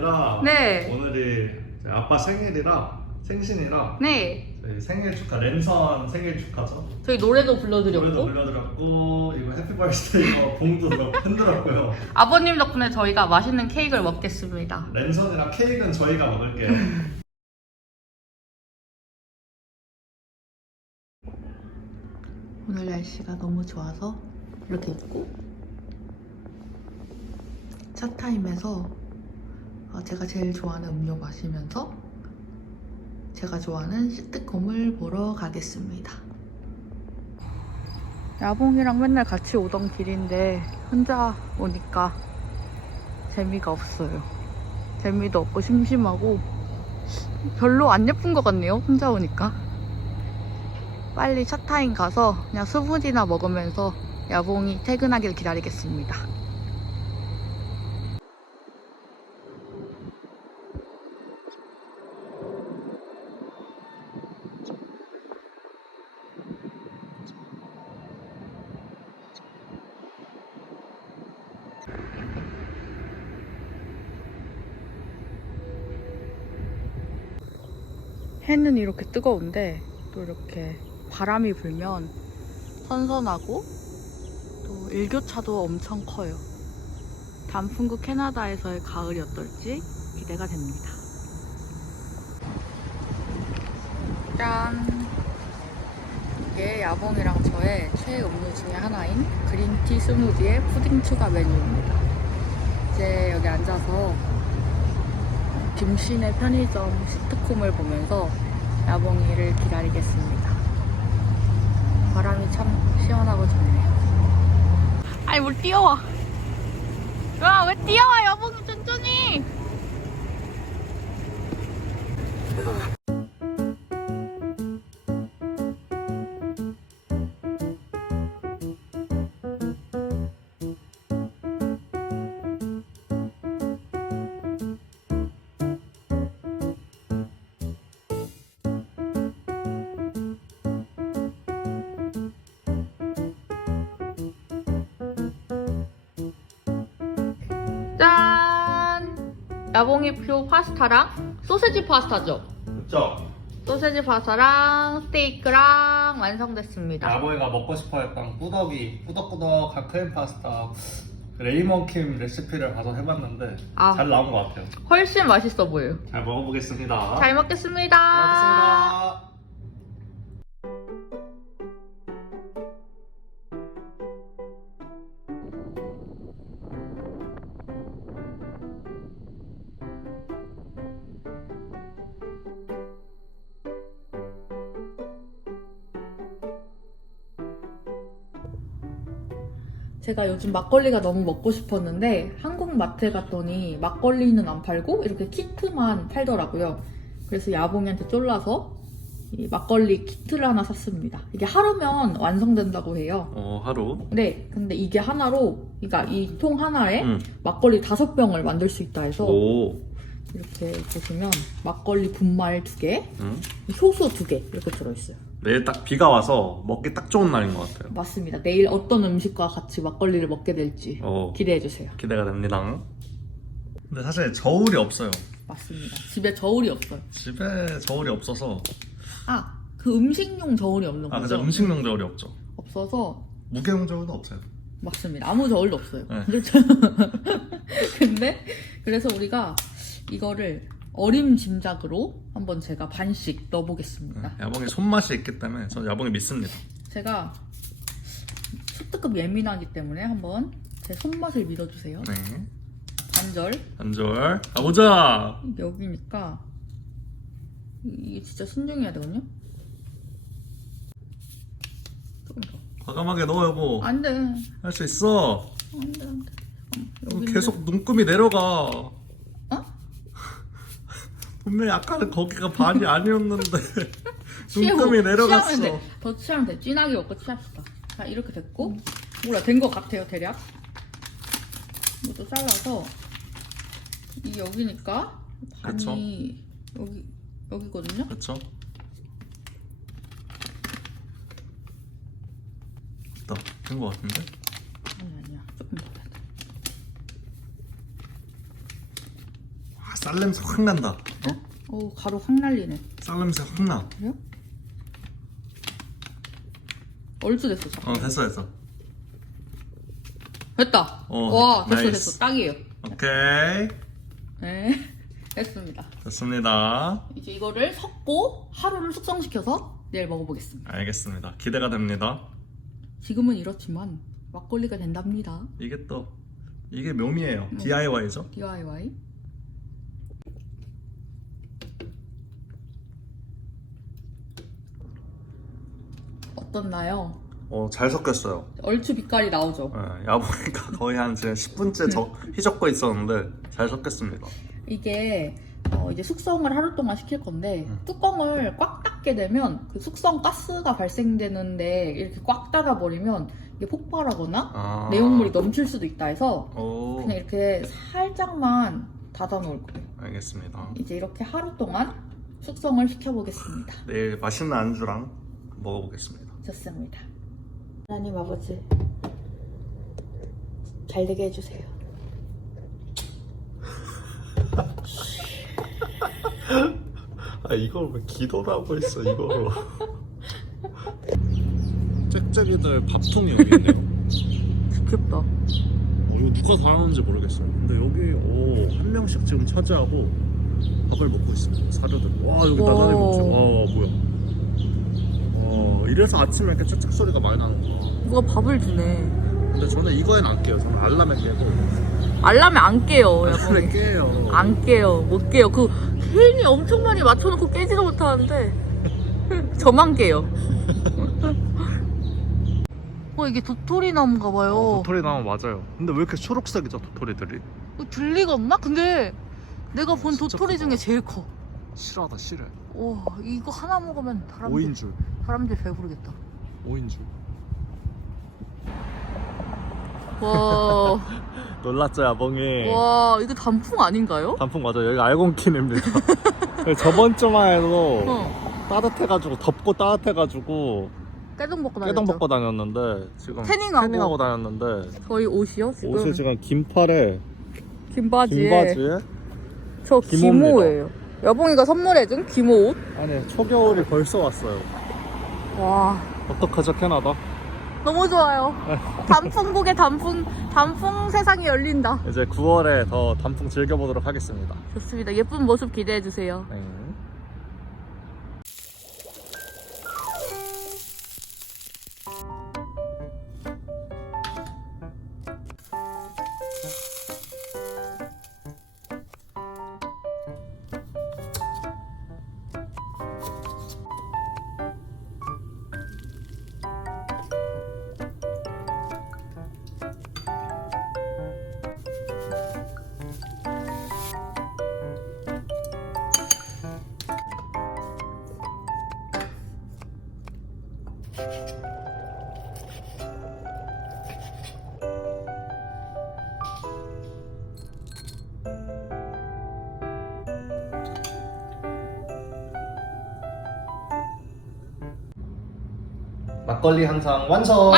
아니라 네. 오늘이 저희 아빠 생신이라 네. 저희 생일 축하 랜선 생일 축하죠. 저희 노래도 불러드렸고. 노래도 불러드렸고 이거 해피 버스데이 이거 봉도 흔들었고요. 아버님 덕분에 저희가 맛있는 케이크를 먹겠습니다. 랜선이랑 케이크는 저희가 먹을게요. 오늘 날씨가 너무 좋아서 이렇게 입고 차타임에서 제가 제일 좋아하는 음료 마시면서 제가 좋아하는 시트콤을 보러 가겠습니다. 야봉이랑 맨날 같이 오던 길인데 혼자 오니까 재미가 없어요. 재미도 없고 심심하고 별로 안 예쁜 것 같네요. 혼자 오니까. 빨리 차타임 가서 그냥 스무디나 먹으면서 야봉이 퇴근하길 기다리겠습니다. 해는 이렇게 뜨거운데 또 이렇게 바람이 불면 선선하고 또 일교차도 엄청 커요. 단풍국 캐나다에서의 가을이 어떨지 기대가 됩니다. 짠! 이게 야봉이랑 저의 최애 음료 중에 하나인 그린티 스무디의 푸딩 추가 메뉴입니다. 이제 여기 앉아서 김신의 편의점 시트콤을 보면서 야봉이를 기다리겠습니다. 바람이 참 시원하고 좋네요. 아니 뭘 뛰어와. 야, 왜 뛰어와 야봉이 천천히. 짠! 야봉이표 파스타랑 소세지 파스타죠? 그렇죠? 소세지 파스타랑 스테이크랑 완성됐습니다. 아버지가 먹고 싶어했던 꾸덕꾸덕한 크림 파스타 레이먼킴 레시피를 가서 해봤는데 잘 나온 것 같아요. 훨씬 맛있어 보여요. 잘 먹어보겠습니다. 잘 먹겠습니다. 잘 먹겠습니다. 제가 요즘 막걸리가 너무 먹고 싶었는데 한국 마트에 갔더니 막걸리는 안 팔고 이렇게 키트만 팔더라고요. 그래서 야봉이한테 쫄라서 이 막걸리 키트를 하나 샀습니다. 이게 하루면 완성된다고 해요. 하루? 네, 근데 이게 하나로, 그러니까 이 통 하나에 막걸리 5병을 만들 수 있다 해서 이렇게 보시면 막걸리 분말 2개, 효소 2개 이렇게 들어있어요. 내일 딱 비가 와서 먹기 딱 좋은 날인 것 같아요. 맞습니다. 내일 어떤 음식과 같이 막걸리를 먹게 될지 기대해주세요. 기대가 됩니다. 근데 사실 저울이 없어요. 맞습니다. 집에 저울이 없어요. 집에 저울이 없어서. 그 음식용 저울이 없는 거죠? 그죠. 음식용 저울이 없죠. 없어서. 무게용 저울도 없어요. 맞습니다. 아무 저울도 없어요. 네. 그렇죠? 근데 그래서 우리가 이거를 어림짐작으로 한번 제가 반씩 넣어보겠습니다. 야봉이 손맛이 있기 때문에 저 야봉이 믿습니다. 제가 수트급 예민하기 때문에 한번 제 손맛을 믿어주세요. 네. 반절. 가보자. 여기니까 이게 진짜 순종해야 되거든요. 조금 더. 과감하게 넣어 여보. 안 돼. 할 수 있어. 안 돼. 계속 눈금이 내려가. 분명히 아까는 거기가 반이 아니었는데 눈금이 내려갔어. 취하면 돼. 더 취하면 돼. 진하게 먹고 취합시다. 자, 이렇게 됐고 몰라, 된 것 같아요, 대략. 이것도 잘라서 이 여기니까 반이 여기거든요. 그렇죠. 됐다. 된 것 같은데? 아니야. 조금 더 해야 돼. 쌀 냄새 확 난다. 오, 가루 확 날리네. 쌀 냄새 확 나. 그래요? 얼추 됐어. 됐어. 됐다. 어, 와, 나이스. 됐어. 딱이에요. 오케이. 네, 됐습니다. 됐습니다. 이제 이거를 섞고 하루를 숙성시켜서 내일 먹어보겠습니다. 알겠습니다. 기대가 됩니다. 지금은 이렇지만 막걸리가 된답니다. 이게 묘미예요. DIY죠. DIY. 어떻나요? 잘 섞였어요. 얼추 빛깔이 나오죠. 야보니까 거의 한 지금 10분째 휘젓고 있었는데 잘 섞였습니다. 이게 이제 숙성을 하루 동안 시킬 건데 뚜껑을 꽉 닫게 되면 그 숙성 가스가 발생되는데 이렇게 꽉 닫아버리면 이게 폭발하거나 내용물이 넘칠 수도 있다 해서 그냥 이렇게 살짝만 닫아 놓을 거예요. 알겠습니다. 이제 이렇게 하루 동안 숙성을 시켜보겠습니다. 내일 맛있는 안주랑 먹어보겠습니다. 좋습니다. 하나님 아버지 잘 되게 해주세요. 이걸 왜 기도라고 했어 이거로. 짹짹이들 밥통이 여기 있네요. 귀엽다. 이거 누가 다 하는지 모르겠어요. 근데 여기 한 명씩 지금 차지하고 밥을 먹고 있습니다. 사료들. 와 여기 나란히 먹지. 와 뭐야. 이래서 아침에 이렇게 짹짹 소리가 많이 나는구나. 누가 밥을 주네. 근데 저는 이거엔 안 깨요. 저는 알람에 깨고. 알람에 안 깨요. 알람에 깨요. 안 깨요. 못 깨요. 그 괜히 엄청 많이 맞춰놓고 깨지도 못하는데 저만 깨요. 이게 도토리 나무인가 봐요. 도토리 나무 맞아요. 근데 왜 이렇게 초록색이죠 도토리들이? 들리가 없나? 근데 내가 본 진짜 도토리 크다. 중에 제일 커. 싫어하다 싫어. 와, 이거 하나 먹으면 5인줄. 사람들 배부르겠다. 5인줄. 와, 놀랐죠 야봉이. 와, 이거 단풍 아닌가요? 단풍 맞아요. 여기가 알곤킨입니다. 저번 주만 해도 따뜻해가지고 덥고 따뜻해가지고 깨동 벗고 다녔죠. 깨동 벗고 다녔는데 지금 태닝하고 다녔는데 저희 옷이요? 지금 옷을 지금 긴팔에 긴 바지에 저 기모입니다. 기모예요. 여봉이가 선물해준 기모 옷. 아니 초겨울이 벌써 왔어요. 와, 어떡하죠 캐나다? 너무 좋아요. 단풍국의 단풍 세상이 열린다. 이제 9월에 더 단풍 즐겨보도록 하겠습니다. 좋습니다. 예쁜 모습 기대해주세요. 네. 막걸리 항상 완성!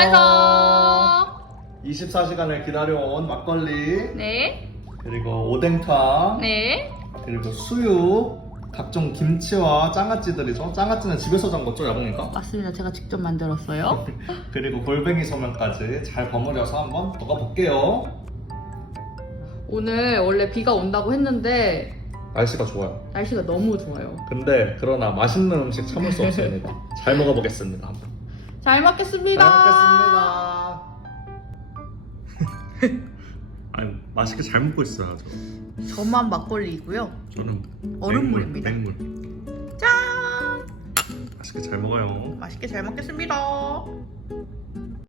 24시간을 기다려온 막걸리. 네. 그리고 오뎅탕. 네. 그리고 수육. 각종 김치와 장아찌들이죠. 장아찌는 집에서 담궜죠, 야봉이가? 맞습니다. 제가 직접 만들었어요. 그리고 골뱅이 소면까지 잘 버무려서 한번 먹어볼게요. 오늘 원래 비가 온다고 했는데 날씨가 좋아요. 날씨가 너무 좋아요. 근데 그러나 맛있는 음식 참을 수 없습니다. 잘 먹어보겠습니다. 잘 먹겠습니다. 아니, 맛있게 잘 먹고 있어요. 저만 막걸리이고요. 저는 얼음물입니다. 맹물. 짠! 맛있게 잘 먹어요. 맛있게 잘 먹겠습니다.